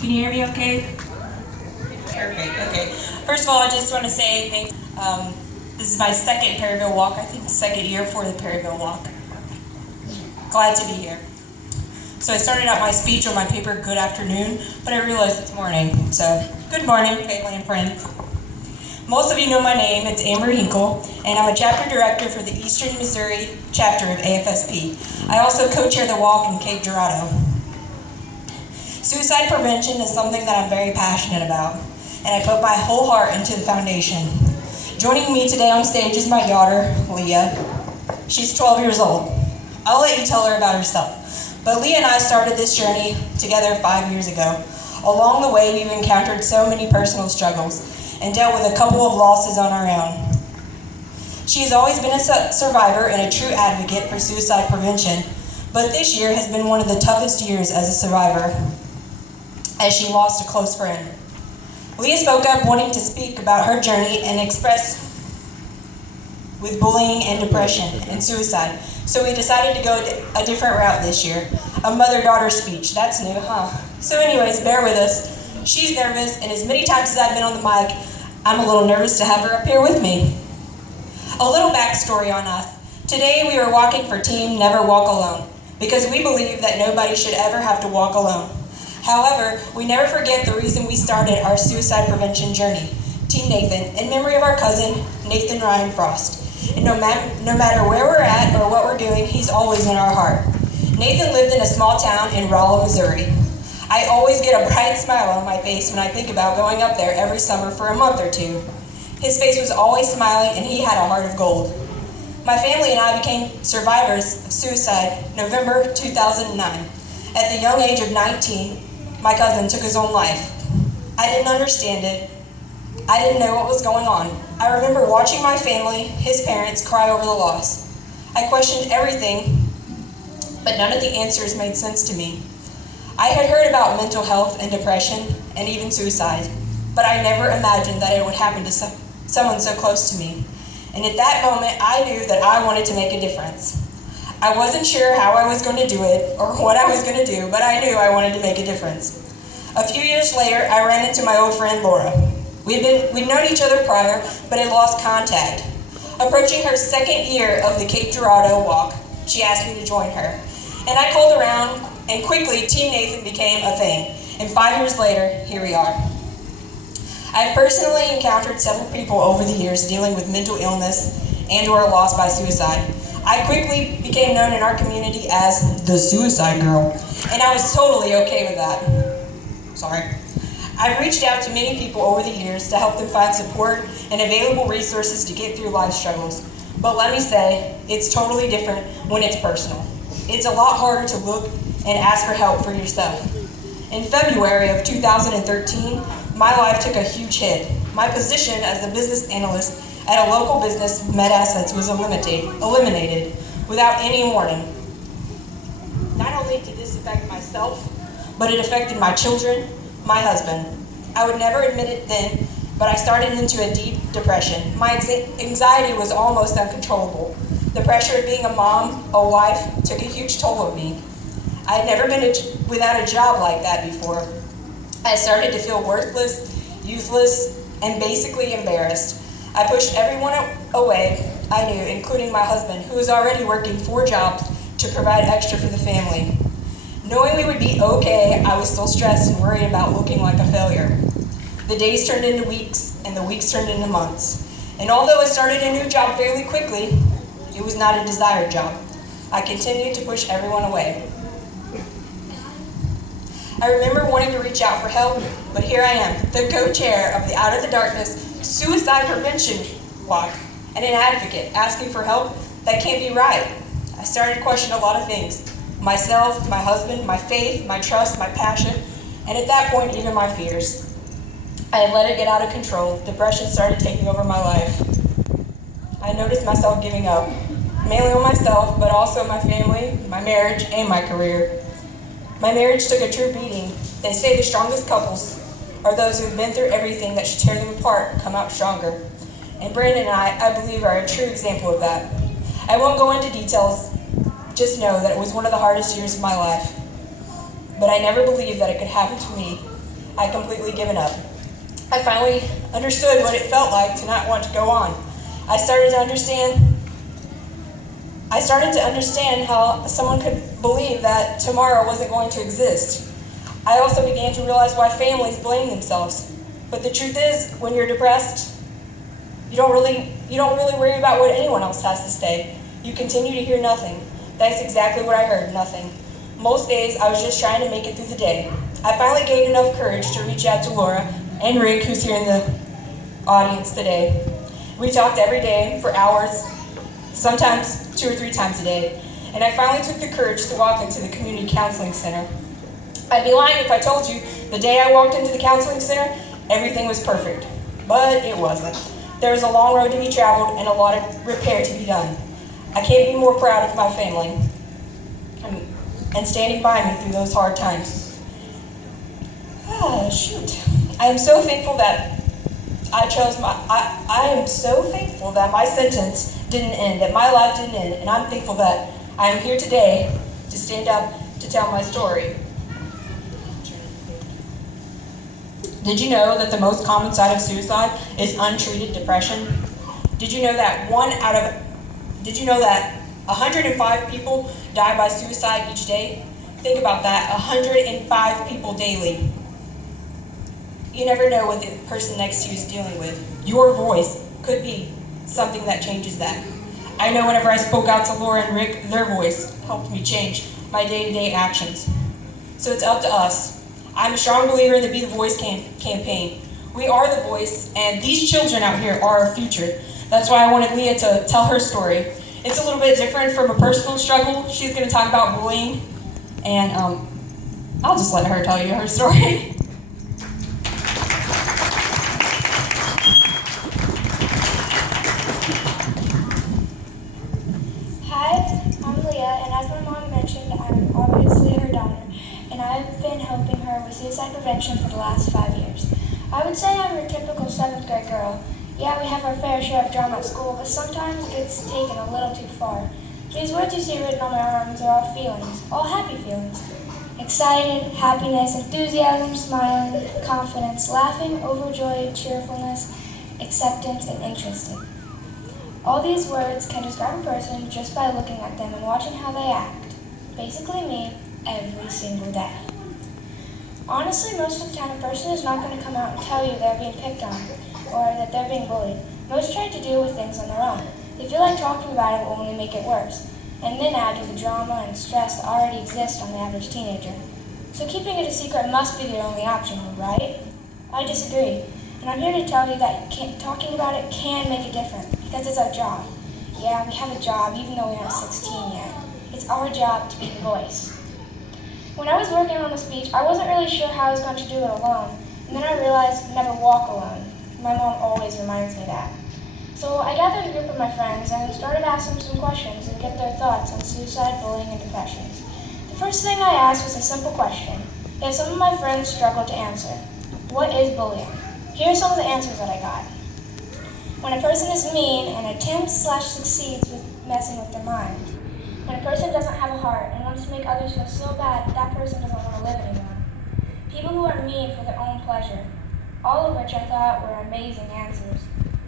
Can you hear me okay? Perfect, okay. First of all, I just want to say thanks. This is my second Perryville walk, I think second year for the Perryville walk. Glad to be here. So I started out my speech on my paper, good afternoon, but I realized it's morning. So, good morning, family and friends. Most of you know my name, it's Amber Hinkle, and I'm a chapter director for the Eastern Missouri chapter of AFSP. I also co-chair the walk in Cape Girardeau. Suicide prevention is something that I'm very passionate about, and I put my whole heart into the foundation. Joining me today on stage is my daughter, Leah. She's 12 years old. I'll let you tell her about herself. But Leah and I started this journey together 5 years ago. Along the way, we've encountered so many personal struggles and dealt with a couple of losses on our own. She has always been a survivor and a true advocate for suicide prevention, but this year has been one of the toughest years as a survivor, as she lost a close friend. Leah spoke up wanting to speak about her journey and express with bullying and depression and suicide. So we decided to go a different route this year, a mother-daughter speech. That's new, huh? So anyways, bear with us. She's nervous, and as many times as I've been on the mic, I'm a little nervous to have her up here with me. A little backstory on us. Today we are walking for Team Never Walk Alone, because we believe that nobody should ever have to walk alone. However, we never forget the reason we started our suicide prevention journey, Team Nathan, in memory of our cousin, Nathan Ryan Frost. And no matter where we're at or what we're doing, he's always in our heart. Nathan lived in a small town in Rolla, Missouri. I always get a bright smile on my face when I think about going up there every summer for a month or two. His face was always smiling, and he had a heart of gold. My family and I became survivors of suicide November 2009. At the young age of 19, my cousin took his own life. I didn't understand it. I didn't know what was going on. I remember watching my family, his parents, cry over the loss. I questioned everything, but none of the answers made sense to me. I had heard about mental health and depression and even suicide, but I never imagined that it would happen to someone so close to me. And at that moment, I knew that I wanted to make a difference. I wasn't sure how I was going to do it or what I was going to do, but I knew I wanted to make a difference. A few years later, I ran into my old friend Laura. We'd known each other prior, but had lost contact. Approaching her second year of the Cape Girardeau walk, she asked me to join her. And I called around, and quickly Team Nathan became a thing. And 5 years later, here we are. I've personally encountered several people over the years dealing with mental illness and or loss by suicide. I quickly became known in our community as the Suicide Girl, and I was totally okay with that. Sorry. I've reached out to many people over the years to help them find support and available resources to get through life struggles. But let me say, it's totally different when it's personal. It's a lot harder to look and ask for help for yourself. In February of 2013, my life took a huge hit. My position as a business analyst at a local business, MedAssets, was eliminated without any warning. Not only did this affect myself, but it affected my children, my husband. I would never admit it then, but I started into a deep depression. My anxiety was almost uncontrollable. The pressure of being a mom, a wife, took a huge toll on me. I had never been without a job like that before. I started to feel worthless, useless, and basically embarrassed. I pushed everyone away I knew, including my husband, who was already working 4 jobs to provide extra for the family. Knowing we would be okay, I was still stressed and worried about looking like a failure. The days turned into weeks, and the weeks turned into months. And although I started a new job fairly quickly, it was not a desired job. I continued to push everyone away. I remember wanting to reach out for help, but here I am, the co-chair of the Out of the Darkness Suicide Prevention Walk, and an advocate asking for help. That can't be right. I started to question a lot of things. Myself, my husband, my faith, my trust, my passion, and at that point, even my fears. I had let it get out of control. Depression started taking over my life. I noticed myself giving up, mainly on myself, but also my family, my marriage, and my career. My marriage took a true beating. They say the strongest couples are those who have been through everything that should tear them apart and come out stronger. And Brandon and I believe, are a true example of that. I won't go into details, just know that it was one of the hardest years of my life. But I never believed that it could happen to me, I'd completely given up. I finally understood what it felt like to not want to go on. I started to understand how someone could believe that tomorrow wasn't going to exist. I also began to realize why families blame themselves. But the truth is, when you're depressed, you don't really worry about what anyone else has to say. You continue to hear nothing. That's exactly what I heard, nothing. Most days, I was just trying to make it through the day. I finally gained enough courage to reach out to Laura and Rick, who's here in the audience today. We talked every day for hours, sometimes 2 or 3 times a day, and I finally took the courage to walk into the community counseling center. I'd be lying if I told you the day I walked into the counseling center, everything was perfect, but it wasn't. There was a long road to be traveled and a lot of repair to be done. I can't be more proud of my family and standing by me through those hard times. Shoot. I am so thankful that I am so thankful that my sentence didn't end, that my life didn't end, and I'm thankful that I am here today to stand up to tell my story. Did you know that the most common side of suicide is untreated depression? Did you know that 105 people die by suicide each day? Think about that, 105 people daily. You never know what the person next to you is dealing with. Your voice could be something that changes that. I know whenever I spoke out to Laura and Rick, their voice helped me change my day-to-day actions. So it's up to us. I'm a strong believer in the Be the Voice campaign. We are the voice, and these children out here are our future. That's why I wanted Leah to tell her story. It's a little bit different from a personal struggle. She's going to talk about bullying, and I'll just let her tell you her story. Hi, I'm Leah, and as my mom mentioned, I'm obviously her daughter, and I've been helping her with suicide prevention for the last 5 years. I would say I'm your typical 7th grade girl. Yeah, we have our fair share of drama at school, but sometimes it gets taken a little too far. These words you see written on my arms are all feelings, all happy feelings. Excited, happiness, enthusiasm, smiling, confidence, laughing, overjoyed, cheerfulness, acceptance, and interested. All these words can describe a person just by looking at them and watching how they act. Basically me, every single day. Honestly, most of the time a person is not going to come out and tell you they're being picked on or that they're being bullied. Most try to deal with things on their own. They feel like talking about it will only make it worse, and then add to the drama and stress that already exist on the average teenager. So keeping it a secret must be the only option, right? I disagree, and I'm here to tell you that talking about it can make a difference, because it's our job. Yeah, we have a job even though we aren't 16 yet. It's our job to be the voice. When I was working on the speech, I wasn't really sure how I was going to do it alone, and then I realized never walk alone. My mom always reminds me that. So I gathered a group of my friends and started asking some questions and get their thoughts on suicide, bullying, and depression. The first thing I asked was a simple question that some of my friends struggled to answer. What is bullying? Here are some of the answers that I got. When a person is mean and attempts/succeeds with messing with their mind. When a person doesn't have a heart and wants to make others feel so bad that person doesn't want to live anymore. People who are mean for their own pleasure. All of which I thought were amazing answers.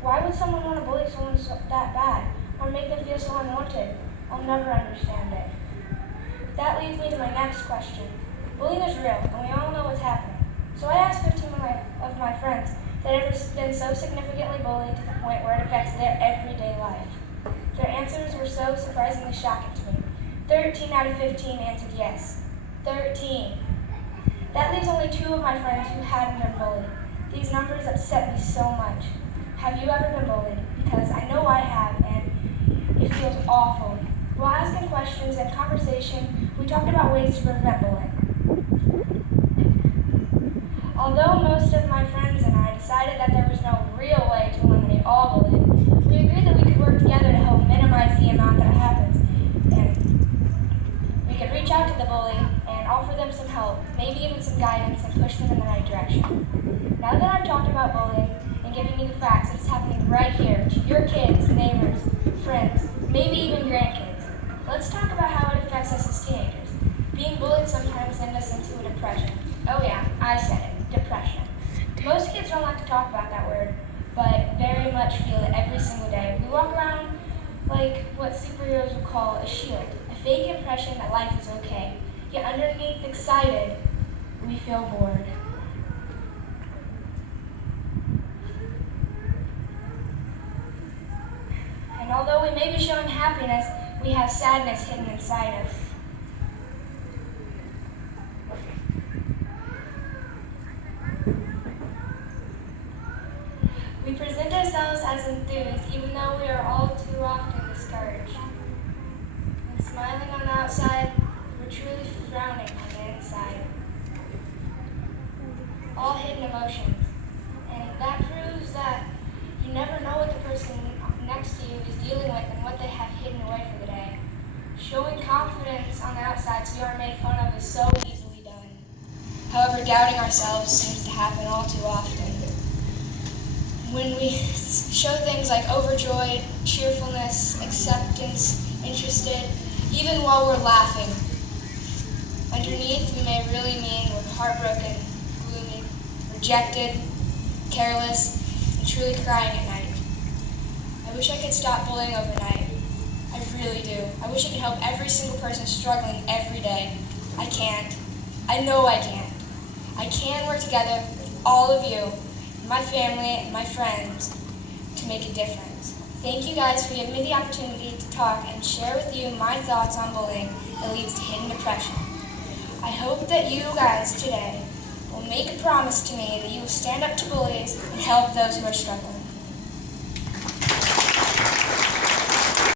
Why would someone want to bully someone that bad or make them feel so unwanted? I'll never understand it. That leads me to my next question. Bullying is real, and we all know what's happening. So I asked 15 of my friends that have ever been so significantly bullied to the point where it affects their everyday life. Their answers were so surprisingly shocking to me. 13 out of 15 answered yes. 13. That leaves only 2 of my friends who hadn't been bullied. These numbers upset me so much. Have you ever been bullied? Because I know I have, and it feels awful. While asking questions and conversation, we talked about ways to prevent bullying. Although most of my friends and I decided that there was no real way to eliminate all bullying, we agreed that we could work together to help minimize the amount that happens. And we could reach out to the bully and offer them some help, maybe even some guidance, and push them in the right direction. Now that I've talked about bullying and giving you the facts that it's happening right here to your kids, neighbors, friends, maybe even grandkids, let's talk about how it affects us as teenagers. Being bullied sometimes sends us into a depression. Oh yeah, I said it. depression. Most kids don't like to talk about that word, but very much feel it every single day. We walk around like what superheroes would call a shield, a fake impression that life is okay. Yet underneath excited, we feel bored. And although we may be showing happiness, we have sadness hidden inside us. We present ourselves as enthused, even though we are all too often discouraged. And smiling on the outside, we're truly frowning on the inside. All hidden emotions. And that proves that you never know what the person next to you is dealing with and what they have hidden away for the day. Showing confidence on the outside so you aren't made fun of is so easily done. However, doubting ourselves seems to happen all too often. When we show things like overjoyed, cheerfulness, acceptance, interested, even while we're laughing, underneath we may really mean we're heartbroken, gloomy, rejected, careless, and truly crying at night. I wish I could stop bullying overnight. I really do. I wish I could help every single person struggling every day. I can't. I know I can't. I can work together with all of you, my family, and my friends to make a difference. Thank you guys for giving me the opportunity to talk and share with you my thoughts on bullying that leads to hidden depression. I hope that you guys today will make a promise to me that you will stand up to bullies and help those who are struggling.